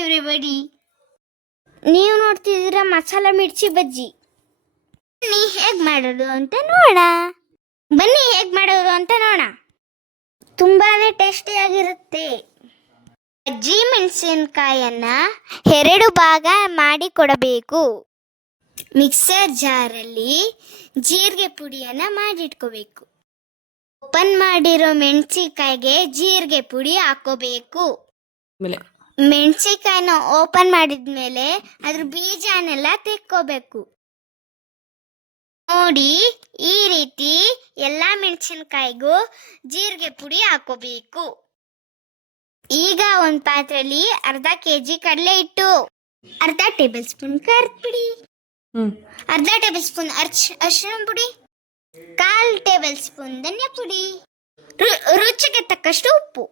Everybody ನೀವು ನೋಡ್ತಿದ್ದೀರಾ ಮಸಾಲ ಮಿರ್ಚಿ ಬಜ್ಜಿ. ಬನ್ನಿ, ಹೇಗೆ ಮಾಡೋದು ಅಂತ ನೋಡ ಬನ್ನಿ, ಹೇಗೆ ಮಾಡೋದು ಅಂತ ನೋಡ ತುಂಬಾನೇ ಟೇಸ್ಟಿಯಾಗಿರುತ್ತೆ ಬಜ್ಜಿ ಮೆಣಸಿನಕಾಯನ್ನ ಎರಡು ಭಾಗ ಮಾಡಿ ಕೊಡಬೇಕು. ಮಿಕ್ಸರ್ ಜಾರಲ್ಲಿ ಜೀರಿಗೆ ಪುಡಿಯನ್ನ ಮಾಡಿಟ್ಕೋಬೇಕು. ಓಪನ್ ಮಾಡಿರೋ ಮೆಣಸಿಕಾಯಿಗೆ ಜೀರಿಗೆ ಪುಡಿ ಹಾಕೋಬೇಕು ಮೆಣಸಿಕಾಯಿನ ಓಪನ್ ಮಾಡಿದ್ಮೇಲೆ ಅದ್ರ ಬೀಜನೆಲ್ಲ ತೆಕ್ಕೋಬೇಕು. ನೋಡಿ ಈ ರೀತಿ ಎಲ್ಲ ಮೆಣಸಿನಕಾಯಿಗೂ ಜೀರಿಗೆ ಪುಡಿ ಹಾಕೋಬೇಕು. ಈಗ ಒಂದು ಪಾತ್ರೆಯಲ್ಲಿ ಅರ್ಧ ಕೆ ಜಿ ಕಡಲೆ ಹಿಟ್ಟು ಅರ್ಧ ಟೇಬಲ್ ಸ್ಪೂನ್ ಖಾರದ ಪುಡಿ ಅರ್ಧ ಟೇಬಲ್ ಸ್ಪೂನ್ ಅರ್ಚ್ ಅರಿಶಿನ ಪುಡಿ ಕಾಲು ಟೇಬಲ್ ಸ್ಪೂನ್ ಧನಿಯಾ ಪುಡಿ ರುಚಿಗೆ ತಕ್ಕಷ್ಟು ಉಪ್ಪು.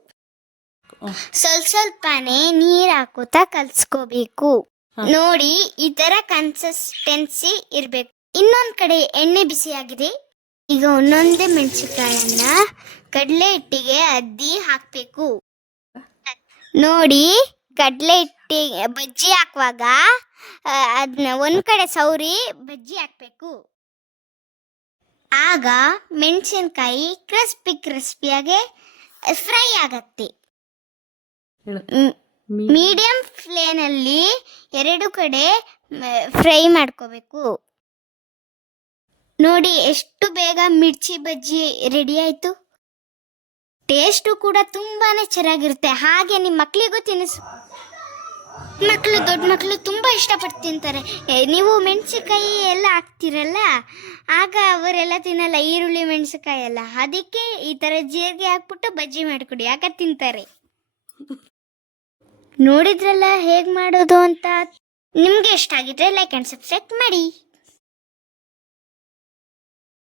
ಸ್ವಲ್ಪ ಸ್ವಲ್ಪನೇ ನೀರ್ ಹಾಕೋತಾ ಕಲ್ಸ್ಕೋಬೇಕು. ನೋಡಿ ಈ ತರ ಕನ್ಸಿಸ್ಟೆನ್ಸಿ ಇರ್ಬೇಕು. ಇನ್ನೊಂದ್ ಕಡೆ ಎಣ್ಣೆ ಬಿಸಿಯಾಗಿದೆ. ಈಗ ಒಂದೊಂದೇ ಮೆಣಸಿನಕಾಯನ್ನ ಕಡಲೆ ಹಿಟ್ಟಿಗೆ ಅದ್ದಿ ಹಾಕ್ಬೇಕು. ನೋಡಿ ಕಡಲೆ ಹಿಟ್ಟಿ ಬಜ್ಜಿ ಹಾಕುವಾಗ ಅದನ್ನ ಒಂದ್ ಕಡೆ ಸೌರಿ ಬಜ್ಜಿ ಹಾಕ್ಬೇಕು. ಆಗ ಮೆಣಸಿನ್ಕಾಯಿ ಕ್ರಿಸ್ಪಿ ಕ್ರಿಸ್ಪಿಯಾಗಿ ಫ್ರೈ ಆಗತ್ತೆ. ಹೇಳು. ಫ್ಲೇಮ್ ಅಲ್ಲಿ ಮೀಡಿಯಂ ಎರಡು ಕಡೆ ಫ್ರೈ ಮಾಡ್ಕೋಬೇಕು. ನೋಡಿ ಎಷ್ಟು ಬೇಗ ಮಿರ್ಚಿ ಬಜ್ಜಿ ರೆಡಿ ಆಯ್ತು. ಟೇಸ್ಟು ಕೂಡ ತುಂಬಾನೇ ಚೆನ್ನಾಗಿರುತ್ತೆ. ಹಾಗೆ ನಿಮ್ಮ ಮಕ್ಕಳಿಗೂ ತಿನ್ನಿಸು. ಮಕ್ಕಳು ದೊಡ್ಡ ಮಕ್ಕಳು ತುಂಬ ಇಷ್ಟಪಟ್ಟು ತಿಂತಾರೆ. ಏ, ನೀವು ಮೆಣಸಿನಕಾಯಿ ಎಲ್ಲ ಹಾಕ್ತಿರಲ್ಲ? ಆಗ ಅವರೆಲ್ಲ ತಿನ್ನಲ್ಲ ಈರುಳ್ಳಿ ಮೆಣಸಿನ್ಕಾಯಿ ಎಲ್ಲ. ಅದಕ್ಕೆ ಈ ಥರ ಜೀರಿಗೆ ಹಾಕ್ಬಿಟ್ಟು ಬಜ್ಜಿ ಮಾಡಿಕೊಡಿ. ಆಗ ತಿಂತಾರೆ. ನೋಡಿದ್ರಲ್ಲ ಹೇಗೆ ಮಾಡೋದು ಅಂತ? ನಿಮಗೆ ಇಷ್ಟ ಆಗಿದ್ರೆ ಲೈಕ್ ಆ್ಯಂಡ್ ಸಬ್ಸ್ಕ್ರೈಬ್ ಮಾಡಿ.